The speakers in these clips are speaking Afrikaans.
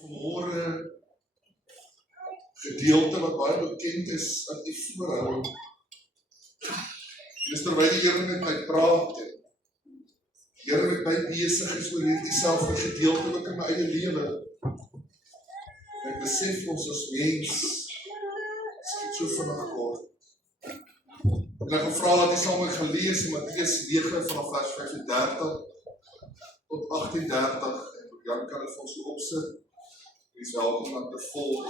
Vanmôre gedeelte wat baie bekend is aan die voorhou. Dis terwyl die Here met my praat en die Here met my besig is oor hierdie selfde gedeelte ook in my eie lewe. Ek besef ons as mens skiet so vinnig kort. En ek gevra dat jy saam met gelees in Matteus 9 vanaf vers 35 tot 38 en Jan kan dit vir ons so opsit. Jy is welkom om te volg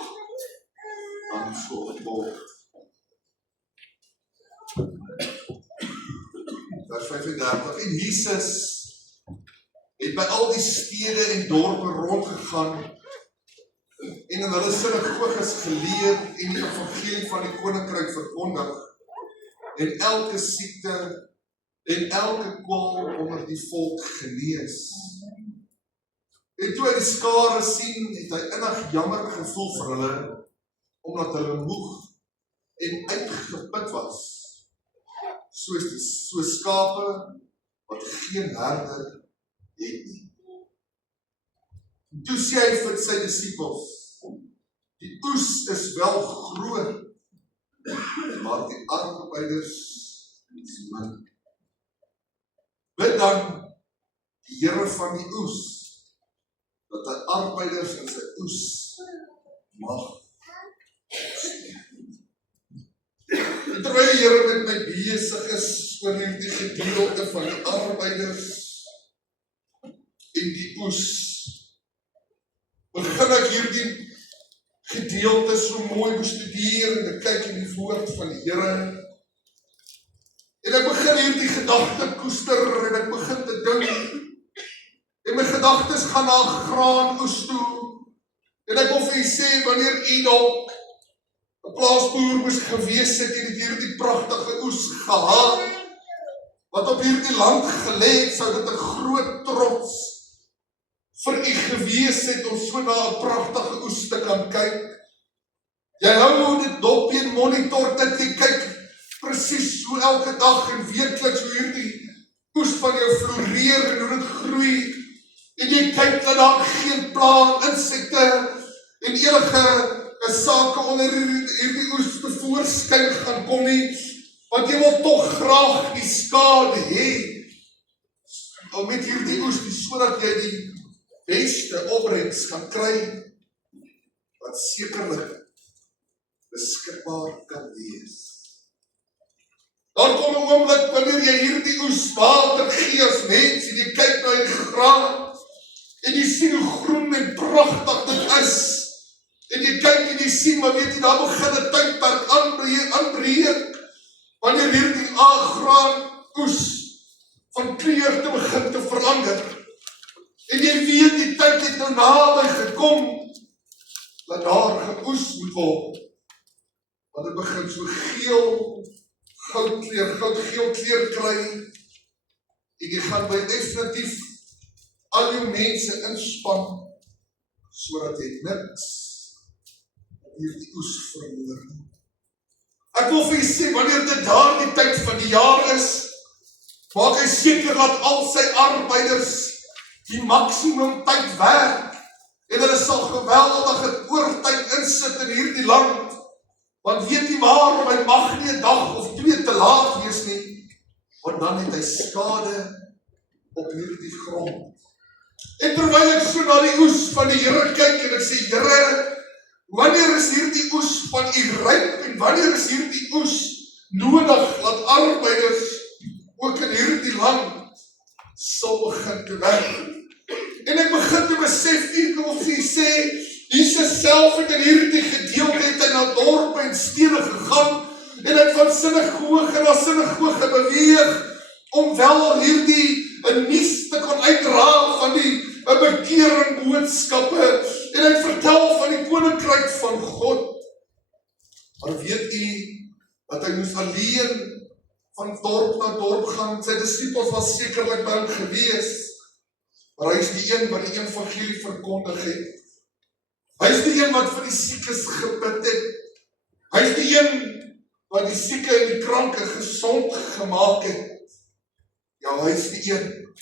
aan so opbouwd. Vers 35. En Jesus het by al die stede en dorpe rondgegaan en in hulle sinagoges geleer en die evangelie van die koninkryk verkondig en elke siekte en elke kwaal onder die volk genees. En toe hy die skare sien, het hy innig jammer gevoel vir hulle, omdat hulle moeg en uitgeput was, soos skape wat geen herder het nie. En toe sê hy vir sy disippels, die oes is wel groot, maar die arbeiders is min. Bid dan die Here van die oes, dat hy arbeiders in sy oes mag stuur. En terwyl die Here met my besig is oor die gedeelte van die arbeiders en die oes, begin ek hierdie gedeelte so mooi bestudeer en ek kyk in die woord van die Here. En ek begin hierdie gedagte koester en ek begin te dink. En my gedagtes gaan na graanoes toe. En ek wil vir u sê, wanneer u dalk 'n plaasboer moes gewees het en het hierdie pragtige oes gehad, wat op hierdie land gelê het, sou dit 'n groot trots vir u gewees het om so na 'n pragtige oes te kan kyk. Jy hou dit dop en monitor dat jy kyk presies hoe elke dag en weekliks hoe hierdie oes van jou floreer en hoe dit groei. En jy kyk dat daar geen pla, insekte en enige sake onder hierdie oes tevoorskyn gaan kom nie, want jy wil tog graag die skade hê met hierdie oes, sodat jy die beste opbrengs kan kry, wat sekerlik beskikbaar kan wees. Daar kom 'n oomblik wanneer jy hierdie oes water gee as mens en jy kyk na die graan en jy sien hoe groen en pragtig dit is. En jy kyk en jy sien, maar weet jy, daar begin 'n tydperk aanbreek wanneer hierdie graan oes van kleur te begin te verander. En jy weet die tyd het nou naby gekom dat daar geoes moet word. Want dit begin so goudgeel kleur kry, en jy gaan by definitief al jou mense inspan, sodat jy niks hierdie oes verloor. Ek wil vir jy sê, wanneer dit daardie tyd van die jaar is, maak hy seker dat al sy arbeiders die maksimum tyd werk, en hulle sal geweldige oortyd insit in hierdie land, want weet nie waarom, hy mag nie 'n dag of 2 te laat wees nie, want dan het hy skade op hierdie grond. En terwyl ek so na die oes van die Here kyk, en ek sê, Here, wanneer is hierdie oes van u ryp, en wanneer is hierdie oes nodig, dat arbeiders ook in hierdie land sal begin te werk. En ek begin te besef, ek wil vir u sê, Jesus self het in hierdie gedeelte het hy na dorpe en stede gegaan, en hy het van sinagoge na sinagoge beweeg, om wel hierdie 'n nuus te kon uitdra van die bekering boodskappe, en hy het vertel van die koninkryk van God. Maar weet u, dat hy moes alleen van dorp na dorp gaan, sy disippels was sekerlik by hom gewees, maar hy is die een wat die evangelie verkondig het. Hy is die een wat vir die siekes gebid het. Hy is die een wat die sieke en die kranke gesond gemaak het. Ja, hy is die een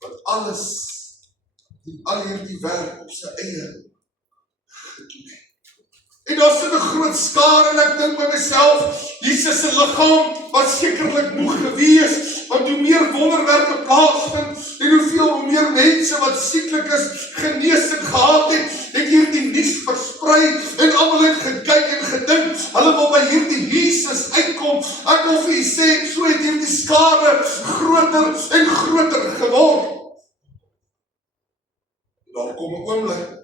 wat alles, die al hierdie werk op sy eie gedoen het. En daar sit 'n groot skare en ek dink by myself, Jesus se liggaam was sekerlik moeg gewees, want hoe meer wonderwerke plaasvind en hoe meer mense wat sieklik is, genesing gehad het hierdie nuus versprei en almal het gekyk en gedink, hulle wil by hierdie Jesus uitkom. Ek wil vir u sê, so het hierdie skare groter en groter geword. En daar kom 'n oomblik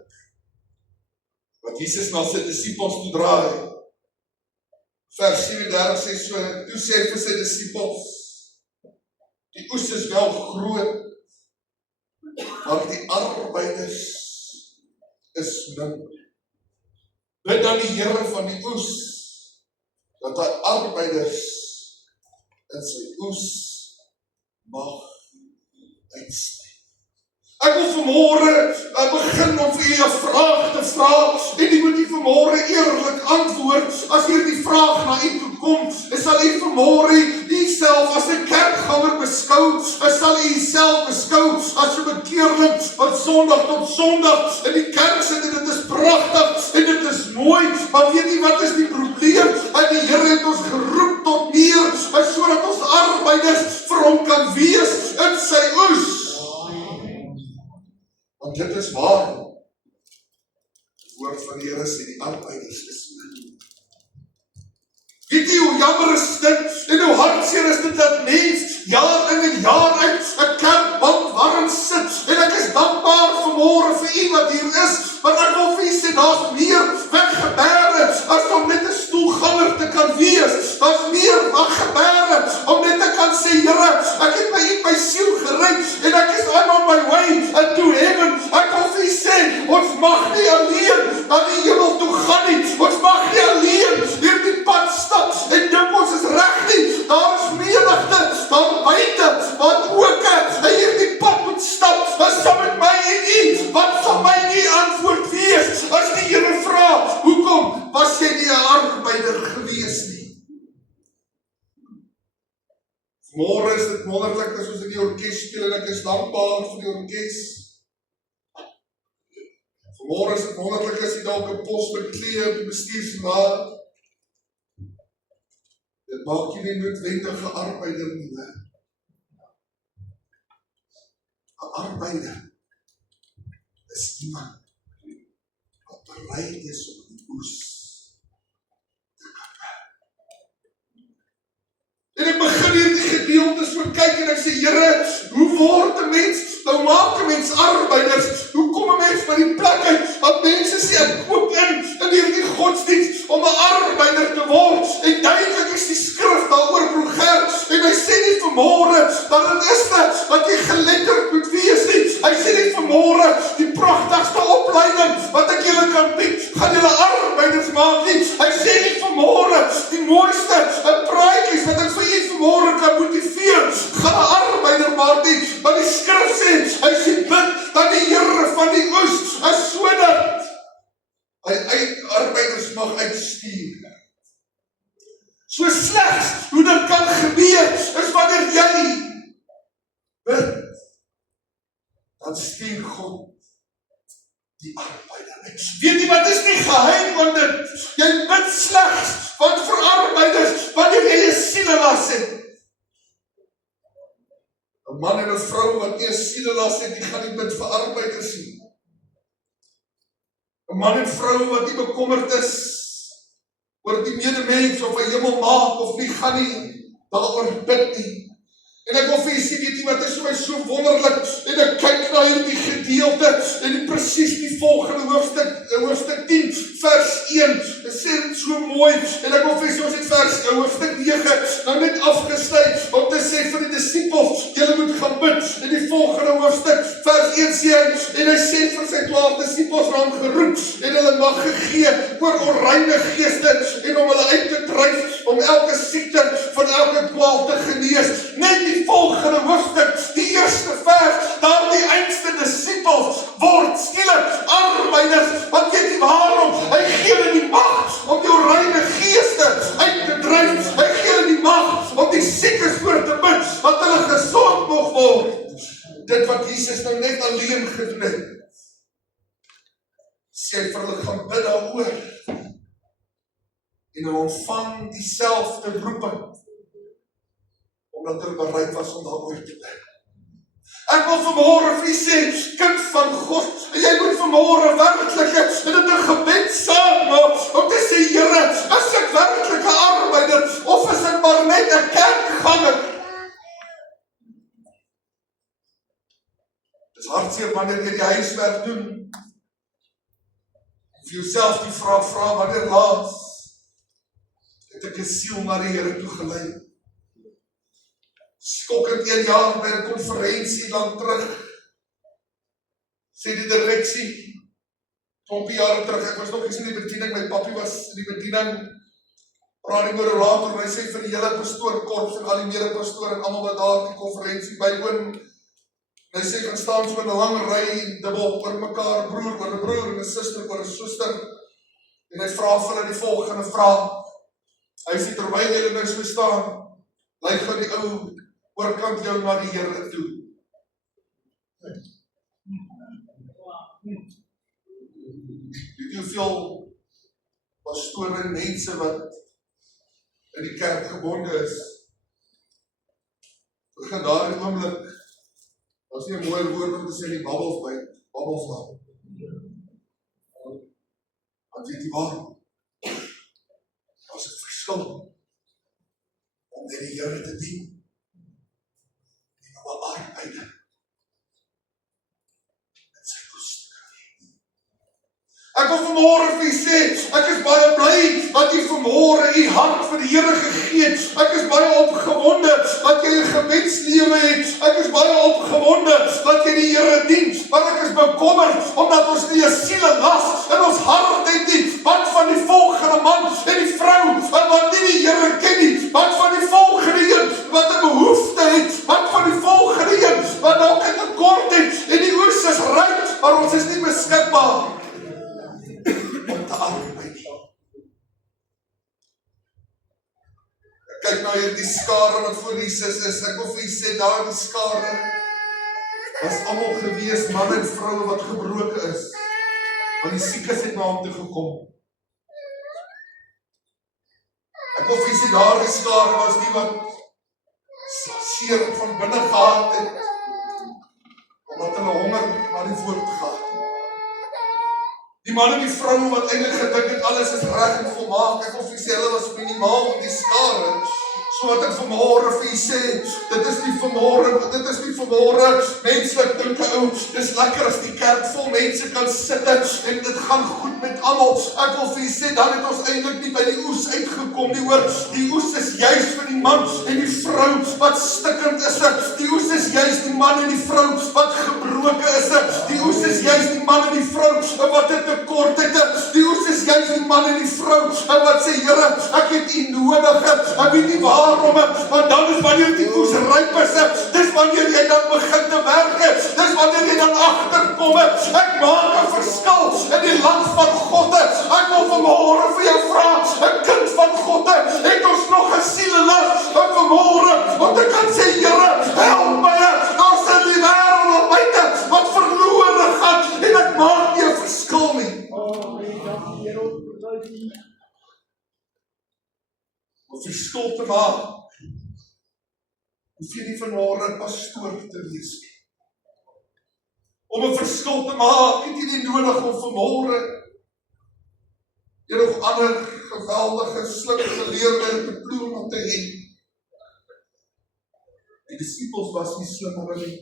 wat Jesus na sy disippels toe draai. Vers 37 sê so, toe sê hy vir sy disippels, die oes is wel groot, maar die arbeiders is min. Bid dan die Here van die oes, dat hy arbeiders in sy oes mag uitstuur. Ek wil vanmôre begin om vir u 'n vraag te vra, en u moet vanmôre eerlik antwoord. As hierdie vraag na u toe kom, sal u vanmôre u self as 'n kerkganger beskou, sal u self beskou as 'n bekeerling van Sondag tot Sondag in die kerk sit, en dit is pragtig en dit is mooi, maar weet jy wat is die probleem? Die Here het ons geroep tot meer, sodat ons arbeiders vir hom kan wees in sy oes. Want dit is waar. Die woord van die Here sê die arbeiders is min. Weet jy hoe jammer is dit en hoe hartseer is dit dat mens jaar in en jaar uit 'n kerkbank warm sit, en ek is dankbaar vanmôre vir u wat hier is, want ek wil vir u sê, daar's meer weggebere as om net 'n stoelganger te kan wees. Daar's meer weggebere om net te kan sê, Here, ek het my siel gered en ek is on my way to heaven. Ek wil vir u sê, ons mag nie alleen na die hemel toe gaan nie. Ons mag nie alleen hierdie pad stap en dink ons is reg nie. Daar is menigte daar buite wat ook hierdie pad moet stap. Wat sal met my en u? Wat sal my en u antwoord wees as die Here vra, hoekom was jy nie 'n arbeider gewees nie? Môre is dit wonderlik as ons in die orkes speel en ek is dankbaar vir die orkes. Môre is dit wonderlik as jy dalk 'n pos beklee op die bestuursraad. Dit maak jy nie noodwendige arbeider nie. 'n Arbeider is iemand wat bereid is om die oes te kan werk. En ek begin hierdie gedeelte so kyk en ek sê, Here, hoe word 'n mens, nou maak 'n mens arbeiders, hoe kom 'n mens by die plek uit, dat mense sê, ek koop in hierdie godsdienst om 'n arbeider te word, en duidelik is die skrif daaroor Broegert, en hy sê nie vanmôre, dat het is dit, dat jy geletterd moet wees nie, hy sê nie vanmôre, die prachtigste opleiding, wat ek julle kan bied, gaan julle arbeiders maak nie, hy sê nie vanmôre, die mooiste praatjies, wat ek vir jy vanmôre kan motiveer, gaan 'n arbeider maak nie, maar die skrif sê, hy sê bid, dat die Here van die oes, is sodat hy arbeiders mag uitstuur. So slegs, hoe dit kan gebeur, is wanneer jy bid, dan stuur God die arbeider uit. Weet jy wat is die geheim van dit? Jy bid slegs, want vir arbeiders, wanneer jy 'n sielelas het. 'n Man en 'n vrou wat nie 'n sielelas het, die gaan nie bid vir arbeiders nie. 'n Man en vrou wat nie bekommerd is oor die medemens of hy hemel maak of nie, gaan nie daaroor bid nie. En ek wil vir jy sê, weet jy wat is vir my so wonderlik, en ek kyk na hierdie gedeelte, en presies die volgende hoofstuk 10, vers 1, dit sê dit so mooi, en ek wil vir jy sê, ons het hoofstuk 9, nou net afgesluit, om te sê vir die disippels, julle moet gaan bid, in die volgende hoofstuk, vers 1 sê hy, en hy sê vir sy 12 disippels na hom geroep, en hulle mag gegee, oor onreine geeste, en om hulle uit te dryf, om elke siekte, van elke kwaal te genees, net die volgende hoofstuk, die eerste vers, daar die einste disippels, word skielik arbeiders, want weet jy waarom, hy gee hulle die mag, om die onreine geeste uit te dryf, hy gee hulle die mag, om die siekes voor te bid, wat hulle gesond mag word, dit wat Jesus nou net alleen gedoen het, sê vir hulle gaan bid daaroor. En hulle ontvang dieselfde roeping, omdat hulle bereid was om daaroor te bid. Ek wil vanmôre vir u sê, kind van God, jy moet vanmôre werklik in dit gebed saam maak om te sê, Here, is ek werklik 'n arbeider of is ek maar net 'n kerkganger? Dis hartseer wanneer jy die huiswerk doen. Of jouself die vraag vra, wanneer laas het ek 'n siel na die Here toe gelei? Skokkend 1 jaar by 'n konferensie lang terug, sê die direksie, 20 jaar terug, ek was nog eens in die bediening, my papi was in die bediening, praat die moderator, en hy sê vir die hele pastoorkorps en al die mede-pastoor en almal wat daar die konferensie bywoon, en hy sê, gaan staan so in 'n lang ry, dubbel oor mekaar, broer oor 'n broer en 'n suster oor 'n suster, en hy vra vir hulle die volgende vraag. Hy sê, terwyl julle nou so staan, lyk gou die ou oorkant jou na die Here toe. Weet jy hoeveel pastore en mense wat in die kerk gebonde is, begin daar in die oomblik, was nie 'n mooi woord om te sê die babbels by, babbels daar. Want weet jy waarom? Was het verskil om met die Here te dien? Maar arbeider in sy koestering. Ek wil vanmôre vir u sê, ek is baie bly dat jy vanmôre u hart vir die Here gegee het. Ek is baie opgewonde dat jy 'n gebedslewe het. Ek is baie opgewonde dat jy die Here dien. Maar ek is bekommerd omdat ons nie 'n sielelas in ons hart het nie. Wat van die volgende man en die vrou wat nie die Here ken nie? Wat van die volgende een wat 'n behoefte het? Wat van die volgende een wat dalk 'n tekort het en die oes is ryk, maar ons is nie beskikbaar om te arbeid. Kyk nou hierdie skare wat voor Jesus is. Ek wil vir u sê, daar die skare was almal gewees, manne en vroue wat gebroken is, want die siekes het na hom toe gekom. Ek wil vir u sê, daar die skare was die wat seer van binne gehad het, omdat hulle honger na die woord gehad. Die man en die vrou wat eintlik gedink het, alles is reg en volmaak. Ek wil vir u sê, hulle was minimaal in die skare. So wat ek vanmôre vir u sê, dit is nie vanmôre menslik dink ou, dis lekker as die kerk vol mense kan sit en dit gaan goed met almal. Ek wil vir u sê, dan het ons eintlik nie by die oes uitgekom nie, hoor. Die oes is juis vir die man en die vrou wat stikkend is. Die oes is juis die man en die vrou wat gebroken is. Die oes is juis die man en die vrou wat 'n tekort het. Die oes is juis die man en die vrou wat sê, Here, ek het u nodig. Ek weet nie waarom, want dan is wanneer die oes ryp is. Dis wanneer jy dan begin te werk. Dis wanneer jy dan agterkom. Ek maak 'n verskil in die land van God. Ek wil vanmôre vir jou vra, 'n kind van God, het ons nog 'n sielelas vanmôre om te kan sê, Here, help my. Daar's 'n die wêreld op buite wat verlore gaan en ek maak nie 'n verskil nie. Om verskil te maak, hoef jy nie vanmôre 'n pastoor te wees nie. Om 'n verskil te maak, het jy nie nodig om vanmôre nog ander geweldige, slim geleerde diploma te hê. Die disippels was nie slimmer nie.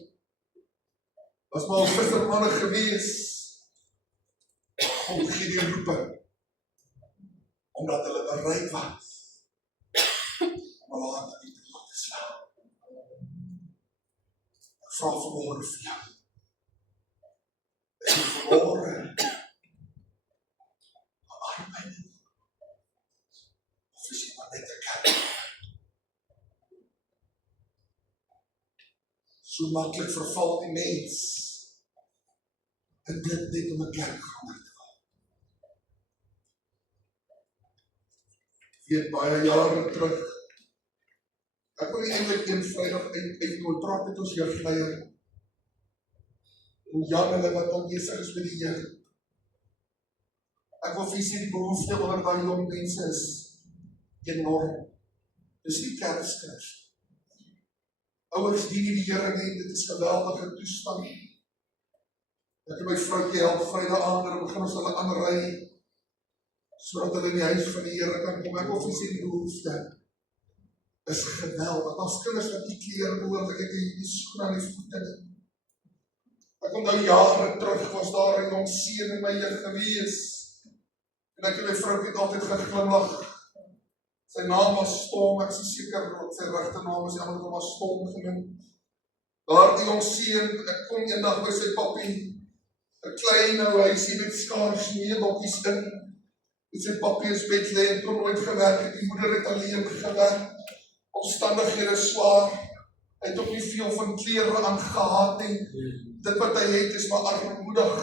Was maar vissermanne gewees om Gideon roepe, omdat hulle bereid was om hulle hande nie te laat slaan. Ek vra vanmôre vir jou. Is jy vanmôre arbeid? Of is jy maar net 'n kerk? So maklik verval die mens en dit net om 'n kerkganger te word. Weet baie jare terug, ek wil nie eintlik een Vrydag uitnooi, praat met ons jeugleier, en Jan hulle wat al besig is met die jeug. Ek wil vir julle sê die behoefte onder daai jong mense is enorm. Dis nie Kerskers. Ouers dien nie die Here nie, dit is geweldige toestand. Ek het my vroukie help Vrydag aand en begin ons hulle aanry, sodat hulle in die huis van die Here kan kom. Ek wil vir julle sê die behoefte is geweldig. As kinders wat die klere behoorlik het, die skoene aan die voete nie. Ek onthou jare terug was daar 'n jong seun in my jeug gewees. En ek en my vrou het altyd geglimlag. Sy naam was Storm, ek is seker wat sy regte naam is, iemand het hom as Storm genoem. Daardie jong seun, ek kom eendag by sy pappie, 'n klein ou huisie met skaars meubeltjies in. En sy pappie is bed lê en kon nooit gewerk het, die moeder het alleen gewerk. Omstandighede swaar. Hy het ook nie veel van klere aangehad nie. Dit wat hy het is maar armoedig.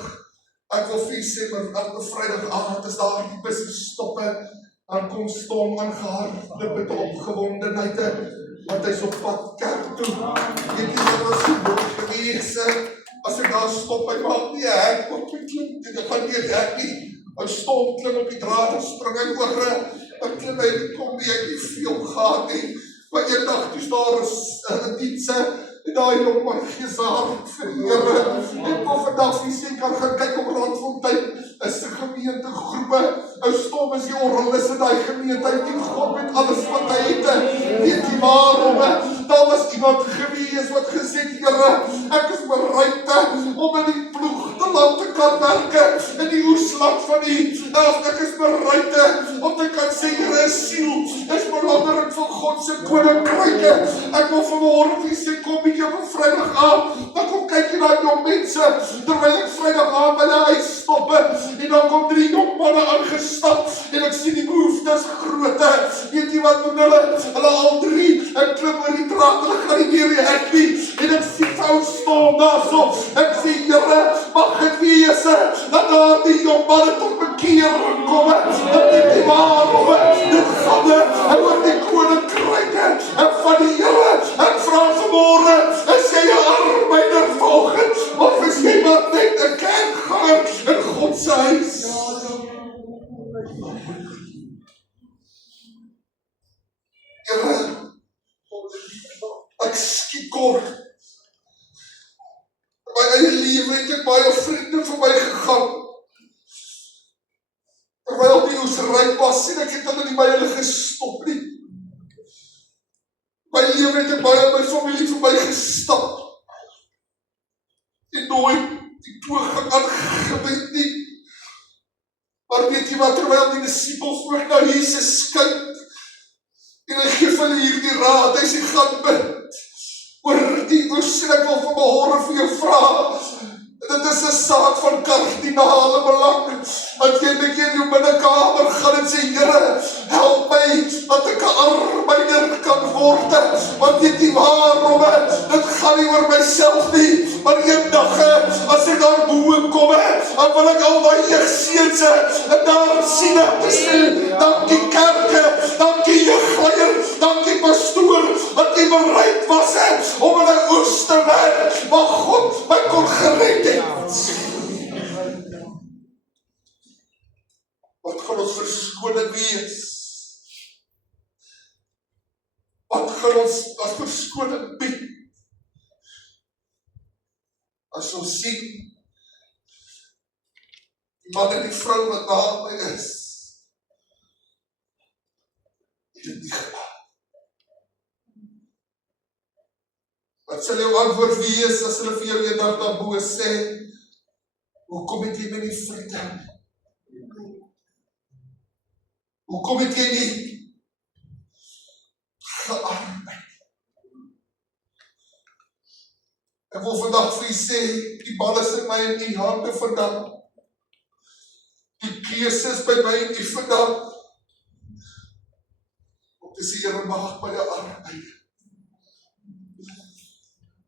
Ek wil vir julle sê, maar elke Vrydag aand is daar die bus stoppe, dan kom Storm aangehardloop met opgewondenheid, want hy's op pad kerk toe. Weet jy wat was so mooi gewees? As ek daar stop, hy maak nie 'n hek op my klim, dit gaan nie 'n hek nie. Hy Storm klim op die draad en spring hy oor, en klim hy die kombi, hy het nie veel gehad nie. Maar eendag toe daar 'n dienste, en daai jong man gee sy hart vir die Here. En kom vandag wie sê kan gaan kyk op Randfontein, is 'n gemeentegroepe. Ou Storm is die orgelis in daai gemeente, hy dien God met alles wat hy het. Weet jy waarom? Daar was iemand gewees wat gesê het, Here, ek is bereid om in die ploeg te laat te kan werk, in die oesland van die, ek is bereid om te kan sê, Here, siel is belangrik vir God se koninkryk. Ek wil vanmôre vir sê, kom bietjie op 'n Vrydag aand, dan kom kyk jy na jong mense, terwyl ek Vrydag aand by die huis stop, en dan kom 3 jong manne aangestap, en ek sien die behoeftes groot. Weet jy wat doen hulle? Hulle al 3, ek klim oor die draad, hulle gaan nie meer die hek nie, en ek sien ou Storm daarso, ek sê, Here, mag het wees, dat daar die jong manne tot bekering kom, dat dit waarom, dit gaan oor die koninkryk en van die Here. Ek vra vanmôre, is jy 'n arbeider volgens, of is jy maar net 'n kerkganger in God se huis? Here, ek skiet kort. In my eie lewe het ek baie vriende verby gegaan. Terwyl die oesryk was, en ek het hulle nie by hulle gestop nie. My lewe het ek baie my familie verby gestap. En nooit die poging aangewend nie. Maar weet jy wat, terwyl die disippels ook na Jesus kyk, en hy gee hulle hierdie raad, hy sê, gaan bid oor die oes, en ek wil vanmôre vir jou vra, dit is 'n saak van kardinale belang, want jy net in jou binnekamer gaan en sê, Here, help my, dat ek 'n arbeider kan word, want weet jy waarom, dit gaan nie oor myself nie, maar eendag, as ek daar bo kom, dan wil ek al daai jeugseuns en daar sien ek te sê, dankie kerke, dankie jeugleier, dankie pastoor, dat jy bereid was om in 'n oes te werk, maar God my kon gered het. Wat gaan ons verskoning wees? Wat gaan ons as verskoning bied? As ons sien, die man en die vrou wat na my is, het dit nie gedaan. Wat sal jou antwoord wees as hulle vir jou eendag daarbo sê, hoekom het jy my nie vertel? Hoekom het jy nie gearbeid? Ek wil vandag vir jy sê, die bal is in my en die hande vandag. Die keuse is by my en die vandag. Om te sê, Here, mag by jou arbeid.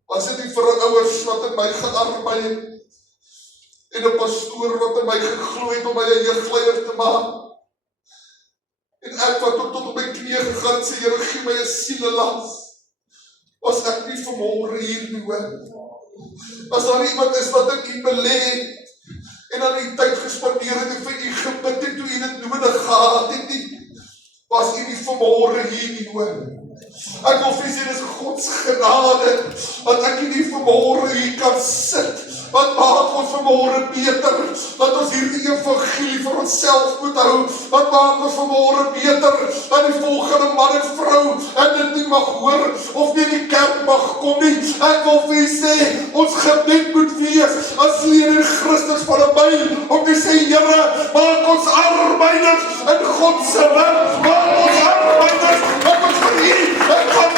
Was dit nie vir 'n ouers wat in my gearbeid het, en 'n pastoor wat in my geglo het om my 'n jeugleier te maak, en ek wat tot op my knieë gegaan sê, Here, gee my 'n sielelas, was ek nie vanmôre hier nie, hoor. As daar iemand is wat in U belê het, en aan U tyd gespandeer het en vir U gebid Was U nie vanmôre hier nie, hoor. Ek wil vir U sê, dis God se genade, dat ek nie vanmôre hier kan sit. Wat maak ons vanmôre beter? Dat ons hierdie evangelie vir onsself moet hou. Wat maak ons vanmôre beter? Dat die volgende man en vrou en dit nie mag hoor, of nie in die kerk mag kom nie. Ek wil vir U sê, ons gebed moet wees, as lede in Christus van 'n byl, om te sê, Here, maak ons arbeiders in God se werk. Maak ons arbeiders, dat ons vir U kan werk.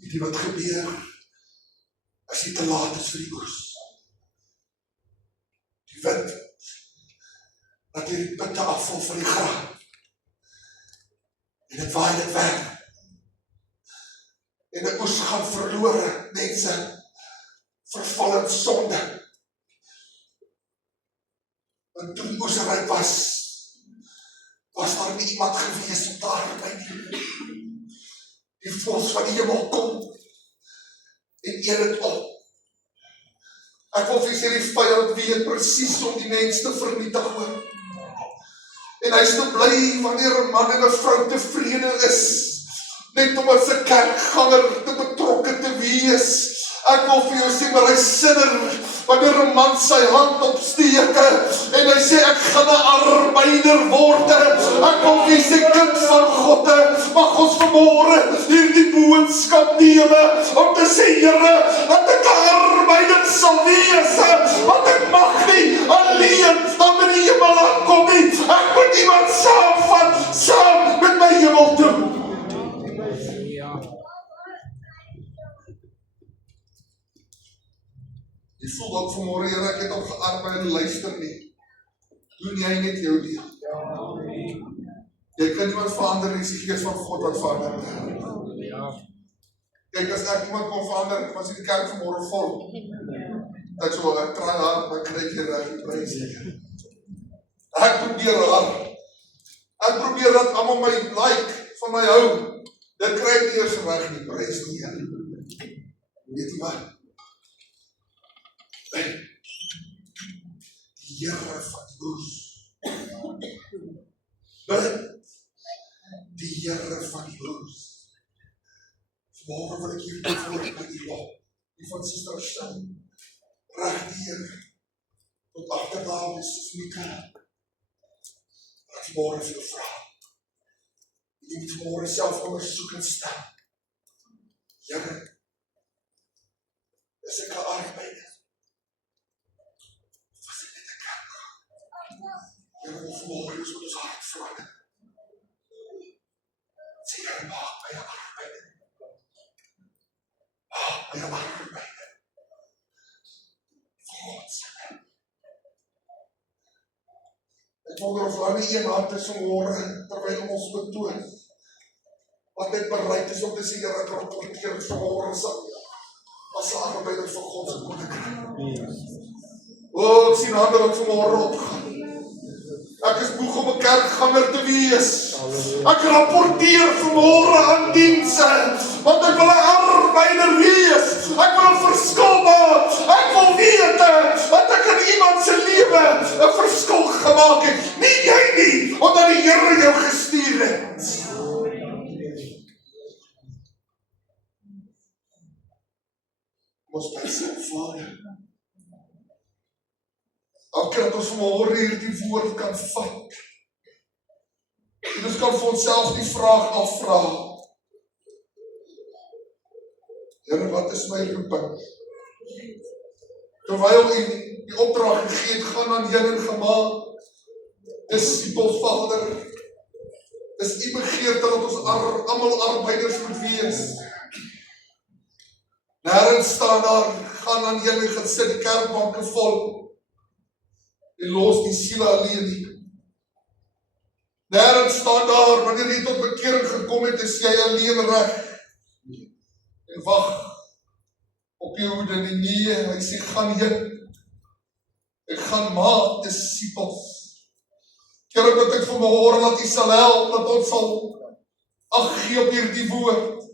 Weet jy wat gebeur as jy te laat is vir die oes? Die wind, dat jy die putte afval van die graan, en het waai dit weg, en die oes gaan verlore, mense, verval in sonde. En toe die oes ryp was daar nie iemand gewees om te arbeid nie. Die voëls van die hemel kom en eet dit op. Ek wil vir U sê, die vyand weet presies om die mens te vernietig, hoor. En hy is te bly wanneer 'n man en 'n vrou tevrede is, net om as 'n kerkganger te betrokke te wees. Ek wil vir jou sê, maar hy sinner wanneer 'n man sy hand opsteek en hy sê, ek gaan 'n arbeider word. Ek wil vir U sê, kind van God, mag ons vanmôre hierdie boodskap neem om te sê, Here, dat ek 'n arbeider sal wees, want ek mag nie alleen dan met die hemel aankom nie. Ek moet iemand saamvat, saam met my hemel toe. Jy voel dat vanmôre, Here, ek het op gearbeid en luister nie. Doen jy net jou deel. Jy kan niemand verander, nie, die Gees van God wat verander. Kyk, as ek iemand kon verander, was die kerk vanmôre vol. Ek so, ek try hard, maar ek kry nie reg die prys nie. Ek probeer dat almal my like, van my hou. Dit kry ek nie eers reg die prys nie, Here. Weet jy wat? Die Here van die oes. Die Here van die oes. Vanmôre wil ek hier voor by U loop. Die van Suster Stel. Regdeur tot agternaam is soos Mika. Wat vanmôre vir jou vra. Jy moet vanmôre self ondersoek en staan. Here, is ek 'n arbeider? Here, vanmôre is ons hart verander. Sê, Here, maak my 'n arbeider. Maak my 'n arbeider. God se naam. Ek wonder of daar nie een hand is vanmôre, terwyl ons betoon, wat net bereid is om te sê, Here, ek rapporteer vanmôre as 'n arbeider vir God se koninkryk. O, ek sien hande wat vanmôre opgaan. Ek is moeg om 'n kerkganger te wees. Ek rapporteer vanmôre aan dienste, want ek wil 'n arbeider wees. Ek wil 'n verskil maak. Ek wil weet dat ek in iemand se lewe 'n verskil gemaak het. Nie jy nie, omdat die Here jou gestuur het. Ons bid, Vader. Elke dat ons vanmôre hierdie woord kan vat. En ons kan vir onsself die vraag afvra. Here, wat is my roeping? Terwyl U die opdrag gegee het, gaan aan julle en gemaak disippels, Vader. Is U begeerte dat ons almal arbeiders moet wees. Nêrens staan daar, gaan aan julle gaan sit die kerkbanke vol. En los die siele alleen nie. Nêrens staan daar, wanneer jy tot bekering gekom het, is jy alleen reg. En wag op jou hoede nie, hy sê, gaan heen. Ek gaan maak disippels. Here, dat ek vanmôre dat U sal help, dat ons sal ag gee op hierdie woord.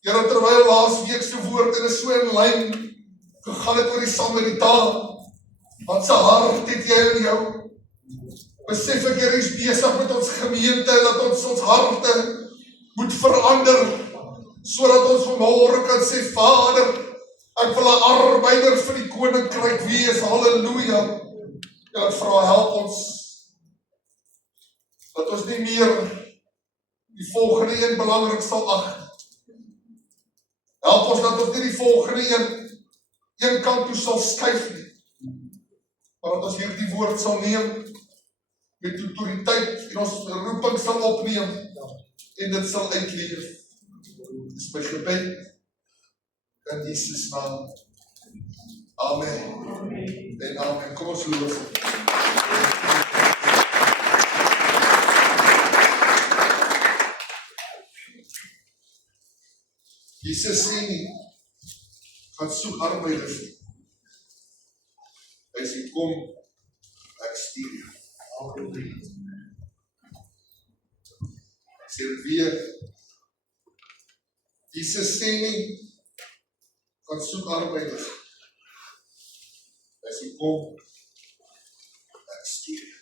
Here, terwyl laasweek se woord en is so in lyn gegaan het oor die Samaritaan. Wat se hart het jy in jou? Besef ek hier is besig met ons gemeente, dat ons harte moet verander, sodat ons vanmôre kan sê, Vader, ek wil 'n arbeider vir die koninkryk wees, halleluja. En ek vra, help ons, dat ons nie meer die volgende een belangrik sal ag. Help ons dat ons nie die volgende een kant toe sal skuif nie, maar dat ons hierdie woord sal neem, met autoriteit en ons roeping sal opneem en dit sal uitleef. Dis my gebed in Jesus naam. Amen. En amen. Kom ons loof. Jesus sê nie, gaan soek arbeiders nie. Hy sê, kom, ek stuur jou. Ek sê dit weer, Jesus sê nie, gaan soek arbeiders. Hy sê, kom, ek stuur jou.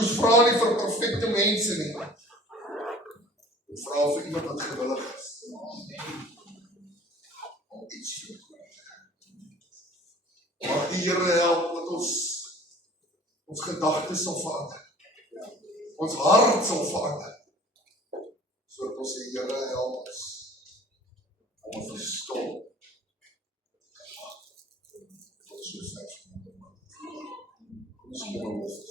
Ons vra nie vir perfekte mense nie. Ons vra vir iemand wat gewillig is. Om iets te doen. Mag die Here help dat ons gedagtes sal verander. Ons hart sal verander. Sodat ons sê, Here help ons om ons verskil te maak. Tot sover. Ons moet